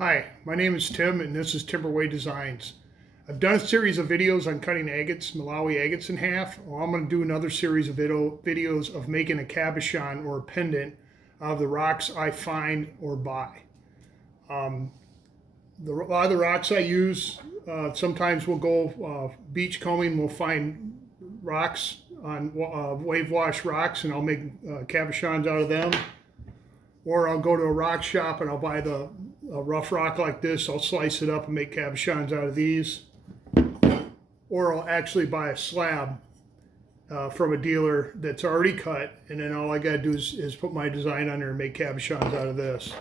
Hi, my name is Tim and this is Timberway Designs. I've done a series of videos on cutting agates, Malawi agates in half. Well, I'm going to do another series of videos of making a cabochon or a pendant out of the rocks I find or buy. A lot of the rocks I use, sometimes we'll go beach combing, we'll find rocks on wave wash rocks and I'll make cabochons out of them. Or I'll go to a rock shop and I'll buy a rough rock like this. I'll slice it up and make cabochons out of these. Or I'll actually buy a slab from a dealer that's already cut, and then all I gotta do is put my design on there and make cabochons out of this.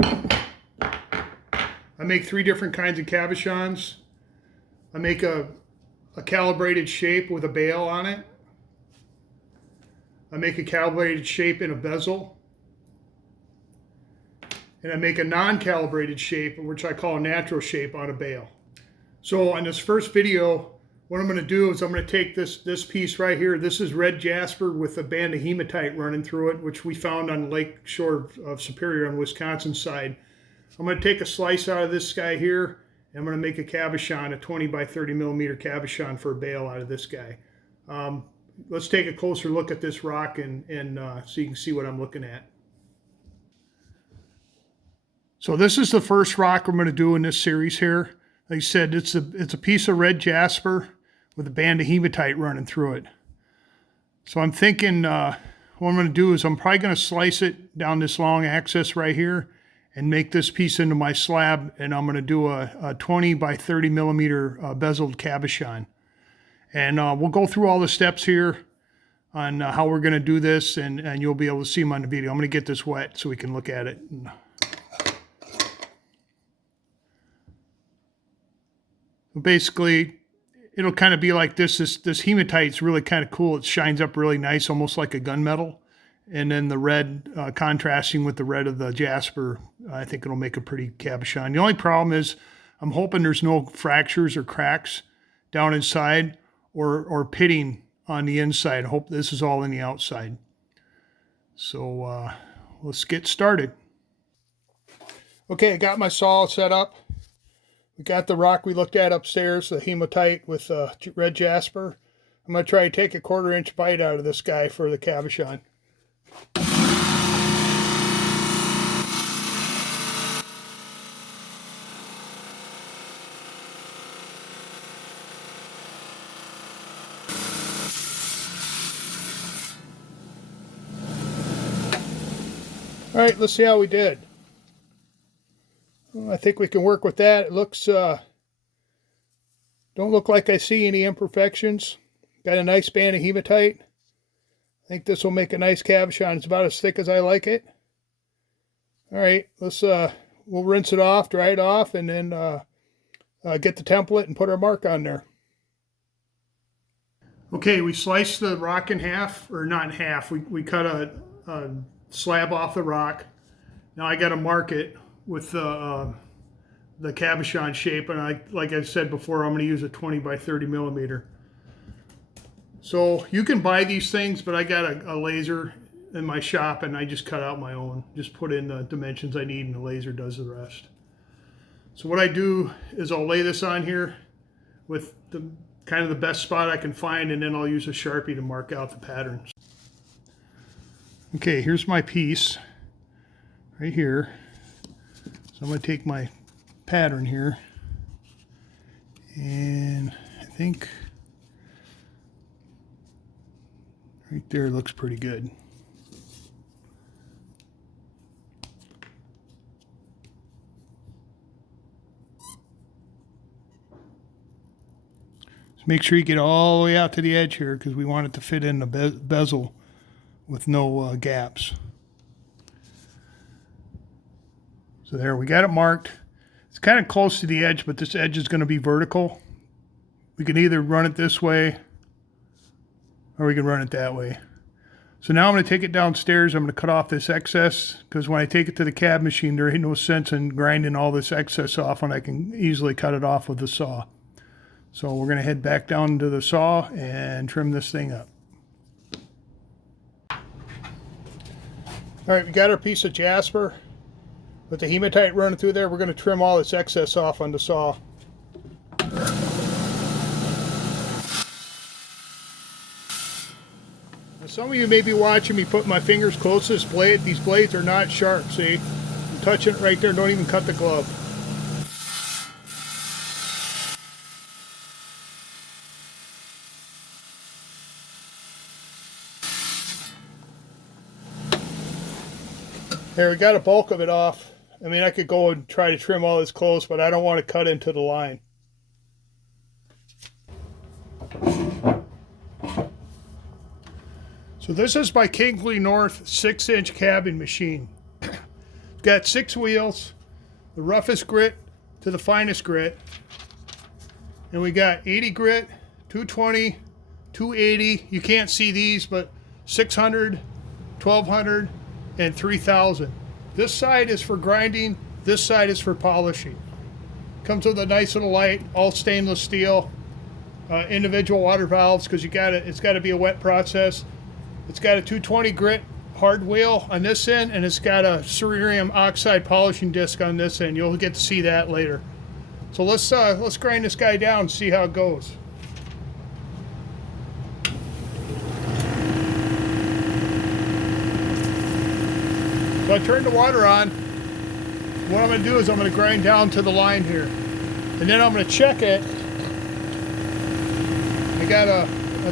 I make 3 different kinds of cabochons. I make a calibrated shape with a bail on it. I make a calibrated shape in a bezel. And I make a non-calibrated shape, which I call a natural shape, on a bail. So on this first video, what I'm going to do is I'm going to take this piece right here. This is Red Jasper with a band of hematite running through it, which we found on the lake shore of Superior on the Wisconsin side. I'm going to take a slice out of this guy here, and I'm going to make a cabochon, a 20 by 30 millimeter cabochon for a bail out of this guy. Let's take a closer look at this rock and so you can see what I'm looking at. So this is the first rock I'm going to do in this series here. Like I said, it's a piece of red jasper with a band of hematite running through it. So I'm thinking what I'm going to do is I'm probably going to slice it down this long axis right here and make this piece into my slab, and I'm going to do a 20 by 30 millimeter bezeled cabochon. And we'll go through all the steps here on how we're going to do this, and you'll be able to see them on the video. I'm going to get this wet so we can look at it. Basically, it'll kind of be like this. This hematite's really kind of cool. It shines up really nice, almost like a gunmetal. And then the red contrasting with the red of the jasper, I think it'll make a pretty cabochon. The only problem is I'm hoping there's no fractures or cracks down inside or pitting on the inside. I hope this is all in the outside. So let's get started. Okay, I got my saw set up. We got the rock we looked at upstairs, the hematite with red jasper. I'm going to try to take a 1/4 inch bite out of this guy for the cabochon. All right, let's see how we did. Well, I think we can work with that. It looks, don't look like I see any imperfections. Got a nice band of hematite. I think this will make a nice cabochon. It's about as thick as I like it. All right, let's, we'll rinse it off, dry it off, and then get the template and put our mark on there. Okay, we sliced the rock in half, or not in half. We cut a slab off the rock. Now I got to mark it with the cabochon shape, and like I said before, I'm going to use a 20 by 30 millimeter. So you can buy these things, but I got a laser in my shop, and I just cut out my own. Just put in the dimensions I need, and the laser does the rest. So what I do is I'll lay this on here with the kind of the best spot I can find, and then I'll use a Sharpie to mark out the patterns. Okay, here's my piece right here. So I'm going to take my pattern here, and I think right there looks pretty good. So make sure you get all the way out to the edge here, because we want it to fit in the bezel with no gaps. So there, we got it marked. It's kind of close to the edge, but this edge is going to be vertical. We can either run it this way or we can run it that way. So now I'm going to take it downstairs. I'm going to cut off this excess, because when I take it to the cab machine, there ain't no sense in grinding all this excess off when I can easily cut it off with the saw. So we're going to head back down to the saw and trim this thing up. All right, we got our piece of jasper. With the hematite running through there, we're going to trim all this excess off on the saw. Now, some of you may be watching me put my fingers close to this blade. These blades are not sharp, see? I'm touching it right there, don't even cut the glove. There, we got a bulk of it off. I mean, I could go and try to trim all this close, but I don't want to cut into the line. So this is my Kingsley North 6-inch cabin machine. It's got 6 wheels, the roughest grit to the finest grit. And we got 80 grit, 220, 280. You can't see these, but 600, 1200, and 3000. This side is for grinding, this side is for polishing. Comes with a nice little light, all stainless steel, individual water valves, because it's got to be a wet process. It's got a 220 grit hard wheel on this end, and it's got a cerium oxide polishing disc on this end. You'll get to see that later. So let's grind this guy down and see how it goes. So I turned the water on. What I'm going to do is I'm going to grind down to the line here. And then I'm going to check it. I got a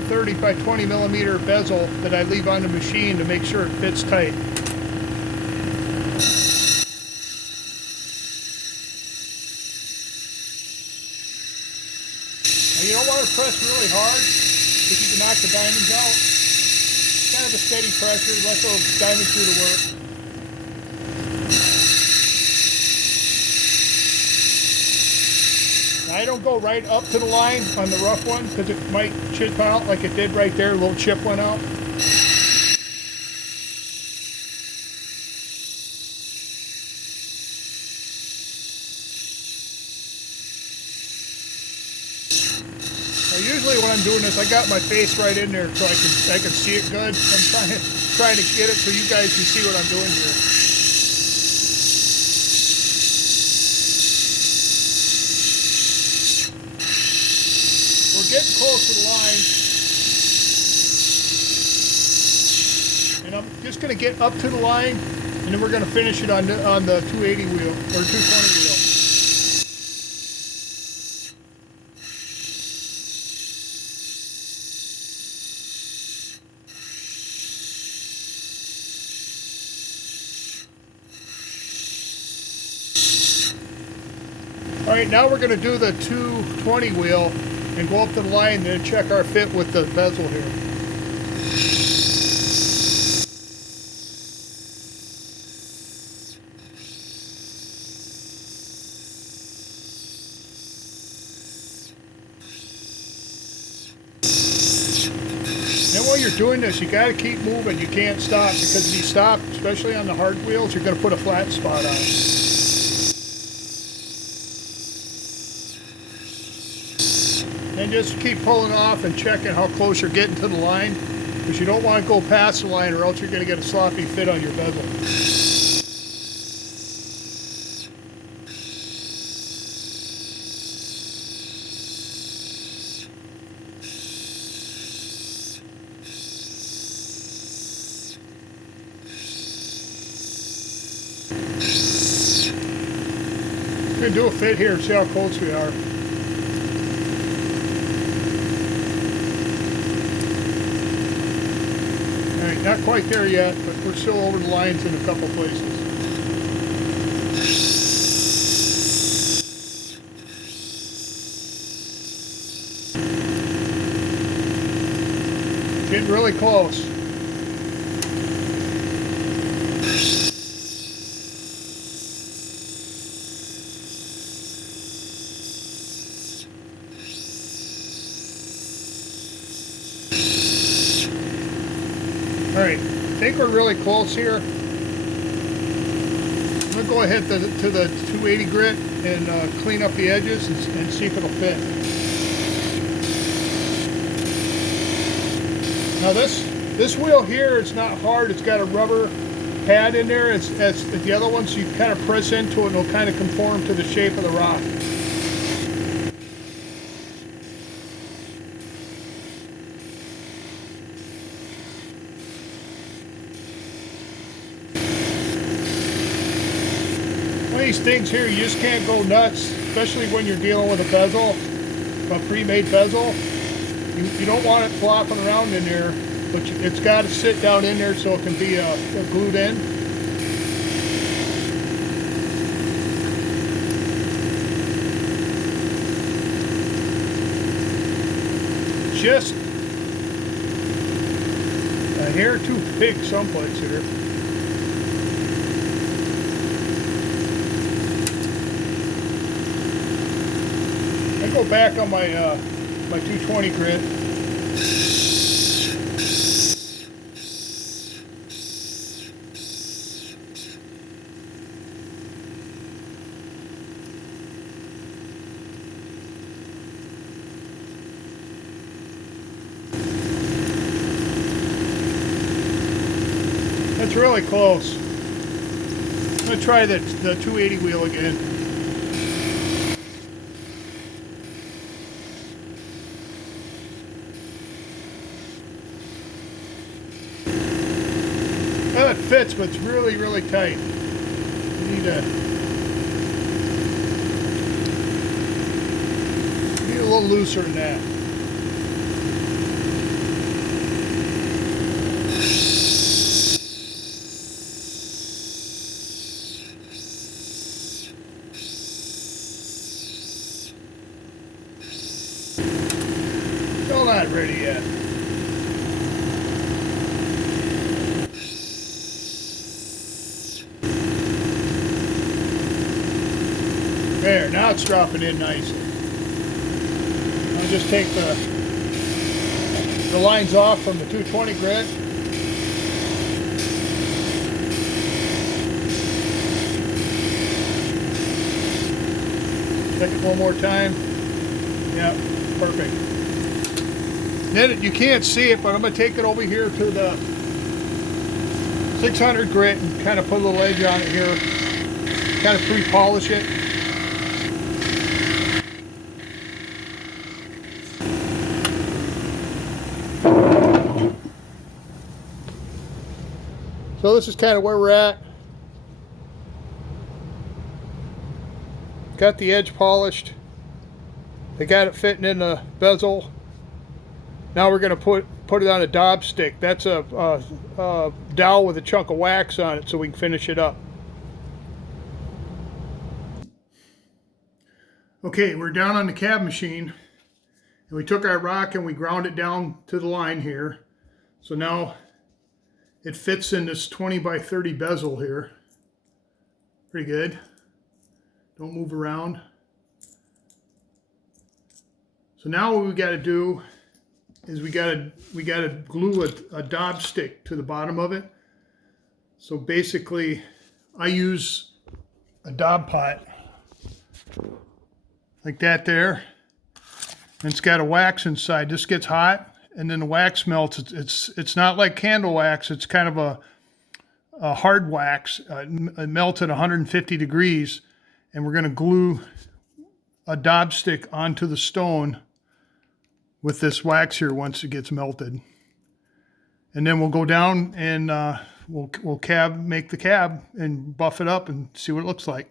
30 by 20 millimeter bezel that I leave on the machine to make sure it fits tight. Now you don't want to press really hard because you can knock the diamonds out. Kind of a steady pressure, let those diamonds do the work. I don't go right up to the line on the rough one because it might chip out like it did right there. A little chip went out. Now usually when I'm doing this, I got my face right in there so I can see it good. I'm trying to get it so you guys can see what I'm doing here. Getting close to the line, and I'm just going to get up to the line, and then we're going to finish it on the 280 wheel or 220 wheel. All right, now we're going to do the 220 wheel and go up to the line and then check our fit with the bezel here. Then while you're doing this, you got to keep moving. You can't stop, because if you stop, especially on the hard wheels, you're going to put a flat spot on it. And just keep pulling off and checking how close you're getting to the line, because you don't want to go past the line or else you're going to get a sloppy fit on your bezel. I'm going to do a fit here and see how close we are. Not quite there yet, but we're still over the lines in a couple places. Getting really close. All right, I think we're really close here. I'm going to go ahead to the 280 grit and clean up the edges and see if it'll fit. Now this wheel here is not hard. It's got a rubber pad in there as the other one, so you kind of press into it and it'll kind of conform to the shape of the rock. One of these things here, you just can't go nuts, especially when you're dealing with a bezel, a pre-made bezel. You don't want it flopping around in there, but it's got to sit down in there so it can be glued in. Just a hair too big someplace here. I go back on my my 220 grit. That's really close. I'm gonna try the 280 wheel again. Well, it fits, but it's really, really tight. You need a little looser than that. Still not ready yet. There, now it's dropping in nicely. I'll just take the lines off from the 220 grit. Check it one more time. Yeah, perfect. Then you can't see it, but I'm going to take it over here to the 600 grit and kind of put a little edge on it here. Kind of pre-polish it. So this is kind of where we're at. Got the edge polished. They got it fitting in the bezel. Now we're going to put it on a daub stick. That's a dowel with a chunk of wax on it so we can finish it up. Okay, we're down on the cab machine. And we took our rock and we ground it down to the line here. So now it fits in this 20 by 30 bezel here. Pretty good. Don't move around. So now what we got to do is we got to glue a daub stick to the bottom of it. So basically, I use a daub pot like that there, and it's got a wax inside. This gets hot, and then the wax melts. It's not like candle wax. It's kind of a hard wax. It melts at 150 degrees, and we're going to glue a daub stick onto the stone with this wax here once it gets melted. And then we'll go down and we'll make the cab and buff it up and see what it looks like.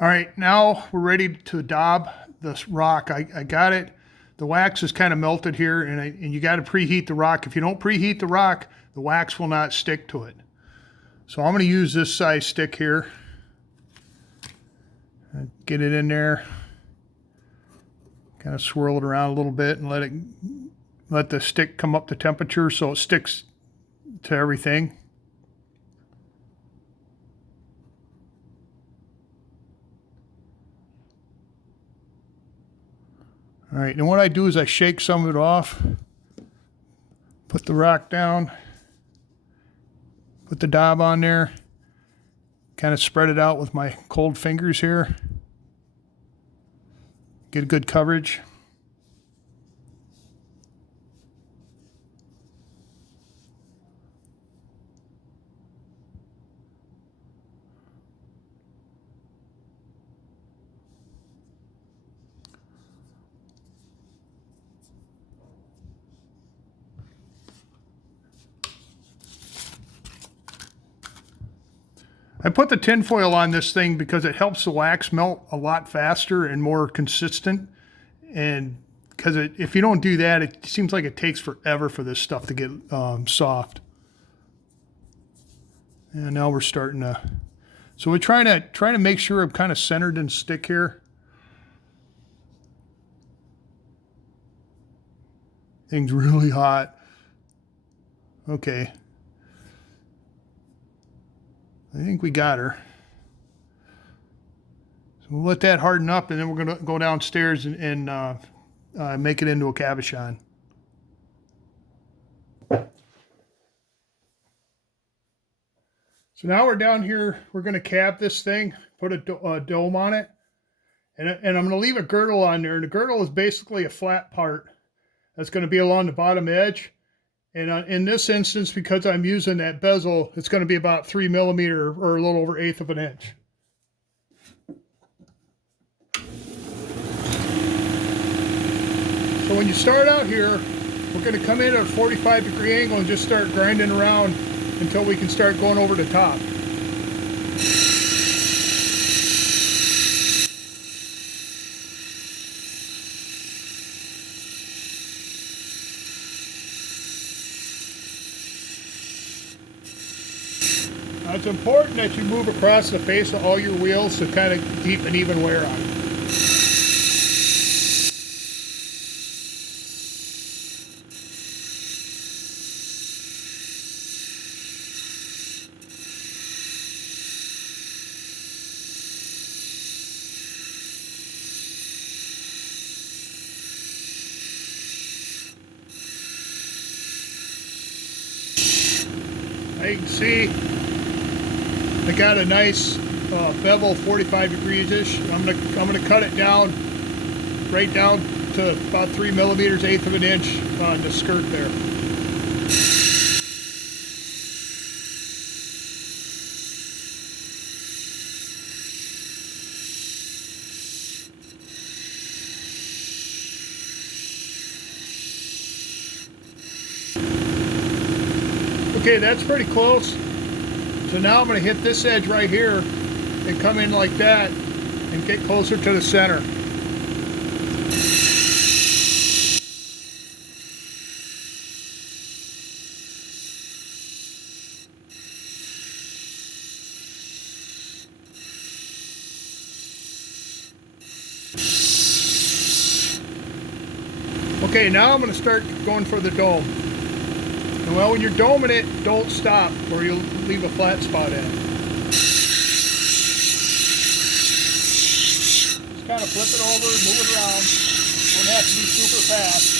All right, now we're ready to daub this rock. I got it. The wax is kind of melted here, and you got to preheat the rock. If you don't preheat the rock, the wax will not stick to it. So I'm going to use this size stick here. Get it in there. Kind of swirl it around a little bit and let the stick come up to temperature so it sticks to everything. All right, and what I do is I shake some of it off, put the rock down, put the daub on there, kind of spread it out with my cold fingers here. Get a good coverage. I put the tin foil on this thing because it helps the wax melt a lot faster and more consistent. And because if you don't do that, it seems like it takes forever for this stuff to get soft. And now we're starting to, so we're trying to make sure I'm kind of centered and stick here. Thing's really hot. Okay. I think we got her. So we'll let that harden up, and then we're going to go downstairs and make it into a cabochon. So now we're down here. We're going to cap this thing, put a dome on it, and I'm going to leave a girdle on there. And the girdle is basically a flat part that's going to be along the bottom edge. And in this instance, because I'm using that bezel, it's going to be about 3 millimeters or a little over 1/8 of an inch. So when you start out here, we're going to come in at a 45-degree angle and just start grinding around until we can start going over the top. Now it's important that you move across the face of all your wheels to kind of keep an even wear on it. Now you can see I got a nice bevel, 45 degrees-ish. I'm gonna cut it down, right down to about 3 millimeters, 1/8 of an inch on the skirt there. Okay, that's pretty close. So now I'm going to hit this edge right here and come in like that and get closer to the center. Okay, now I'm going to start going for the dome. And well, when you're doming it, don't stop or you'll leave a flat spot in it. Just kind of flip it over, move it around. Don't have to be super fast.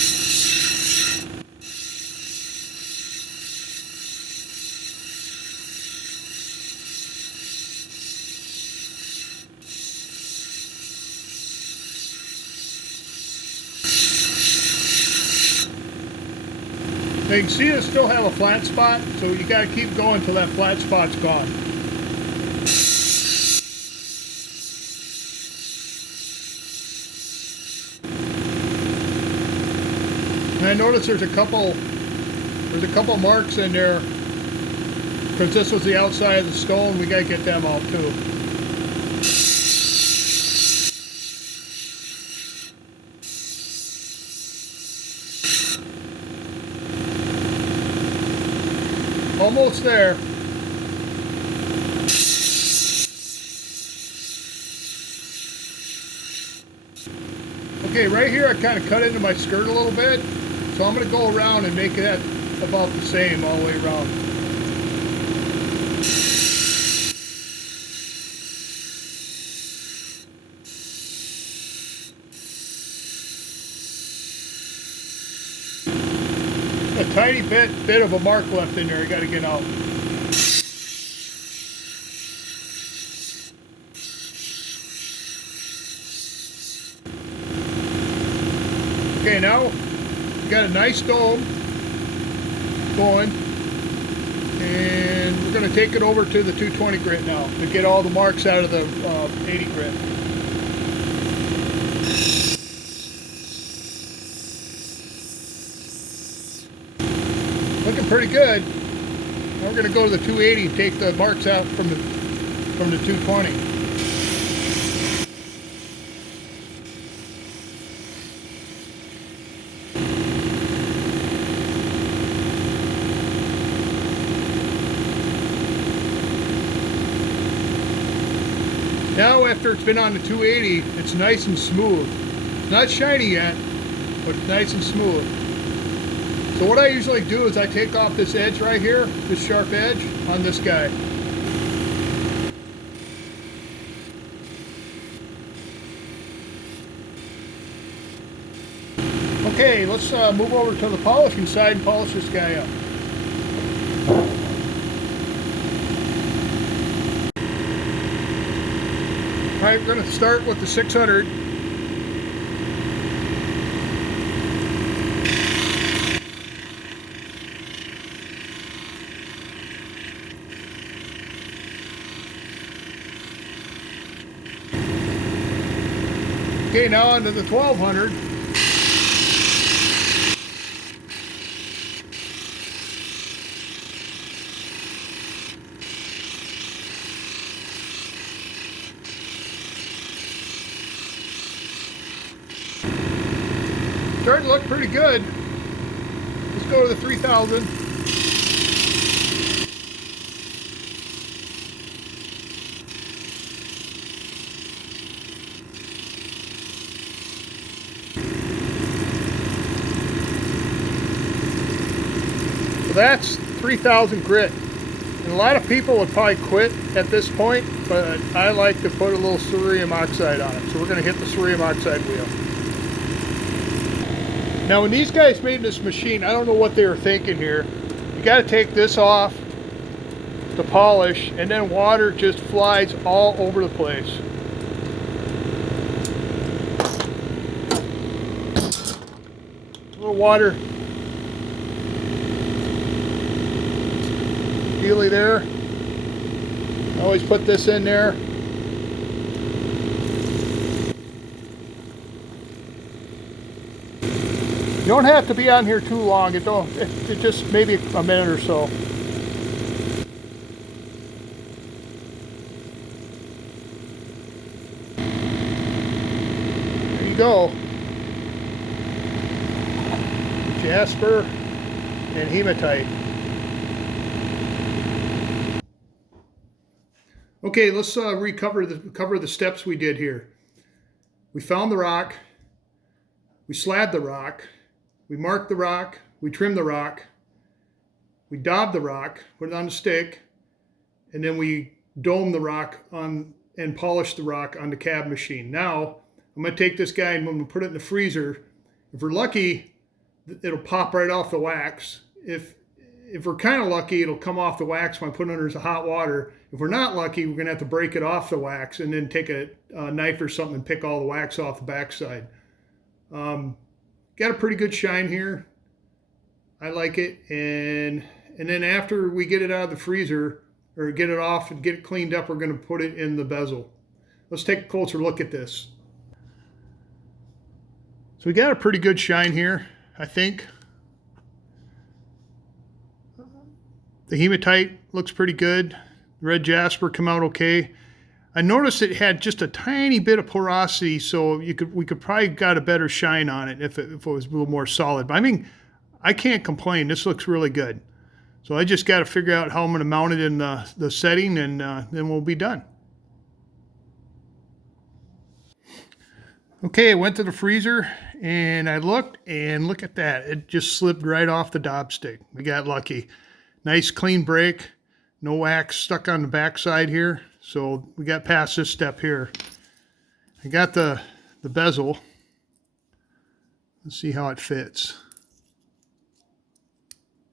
Now you can see it still have a flat spot, so you got to keep going until that flat spot's gone. And I noticed there's a couple marks in there because this was the outside of the stone. We got to get them out too. Almost there. Okay, right here I kind of cut into my skirt a little bit, so I'm going to go around and make that about the same all the way around. A tiny bit of a mark left in there. I got to get out. Okay, now we got a nice dome going, and we're going to take it over to the 220 grit now to get all the marks out of the 80 grit. Looking pretty good. Now we're going to go to the 280 and take the marks out from the from the 220. Now after it's been on the 280, it's nice and smooth. It's not shiny yet, but it's nice and smooth. So what I usually do is I take off this edge right here, this sharp edge on this guy. Okay, let's move over to the polishing side and polish this guy up. Alright, we're going to start with the 600. Okay, now onto the 1200. Starting to look pretty good. Let's go to the 3000. So that's 3000 grit. And a lot of people would probably quit at this point, but I like to put a little cerium oxide on it. So we're going to hit the cerium oxide wheel. Now when these guys made this machine, I don't know what they were thinking here. You got to take this off to polish, and then water just flies all over the place. A little water feely there. I always put this in there. You don't have to be on here too long. It just maybe a minute or so. There you go. Jasper and Hematite. Okay, let's cover the steps we did here. We found the rock. We slabbed the rock. We marked the rock, we trimmed the rock, we daubed the rock, put it on the stick, and then we domed the rock on and polished the rock on the cab machine. Now, I'm going to take this guy and I'm going to put it in the freezer. If we're lucky, it'll pop right off the wax. If we're kind of lucky, it'll come off the wax when I put it under hot water. If we're not lucky, we're going to have to break it off the wax and then take a knife or something and pick all the wax off the backside. Got a pretty good shine here. I like it. And then after we get it out of the freezer, or get it off and get it cleaned up, we're going to put it in the bezel. Let's take a closer look at this. So we got a pretty good shine here, I think. The hematite looks pretty good. The red jasper come out okay. I noticed it had just a tiny bit of porosity, so we could probably got a better shine on it if it was a little more solid. But I mean, I can't complain. This looks really good. So I just got to figure out how I'm going to mount it in the setting, and then we'll be done. Okay, I went to the freezer and I looked, and look at that. It just slipped right off the daub stick. We got lucky. Nice clean break. No wax stuck on the backside here. So we got past this step here. I got the bezel. Let's see how it fits.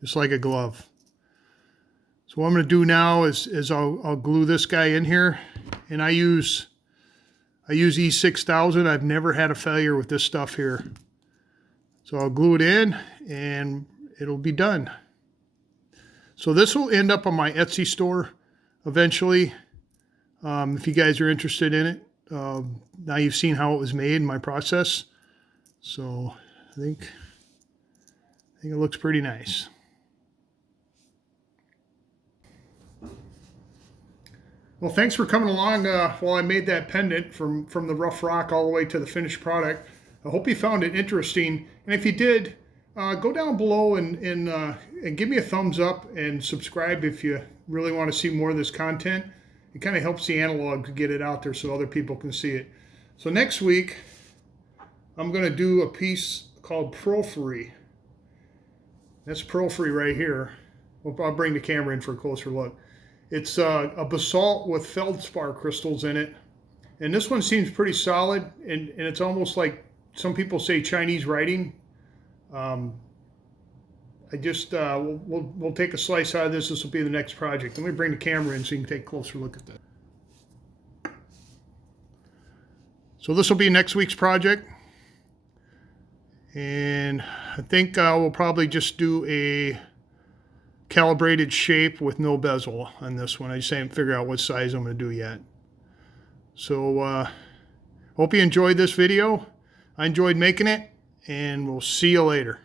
Just like a glove. So what I'm going to do now is I'll glue this guy in here, and I use E6000. I've never had a failure with this stuff here. So I'll glue it in and it'll be done. So this will end up on my Etsy store eventually. If you guys are interested in it. Now you've seen how it was made in my process. So I think it looks pretty nice. Well, thanks for coming along while I made that pendant from the rough rock all the way to the finished product. I hope you found it interesting. And if you did, go down below and give me a thumbs up and subscribe if you really want to see more of this content. It kind of helps the analog to get it out there so other people can see it. So next week, I'm going to do a piece called Porphyry. That's Porphyry right here. I'll bring the camera in for a closer look. It's a basalt with feldspar crystals in it. And this one seems pretty solid, and it's almost like some people say Chinese writing. We'll take a slice out of this. This will be the next project. Let me bring the camera in so you can take a closer look at that. So this will be next week's project. And I think we'll probably just do a calibrated shape with no bezel on this one. I just haven't figured out what size I'm going to do yet. So hope you enjoyed this video. I enjoyed making it, and we'll see you later.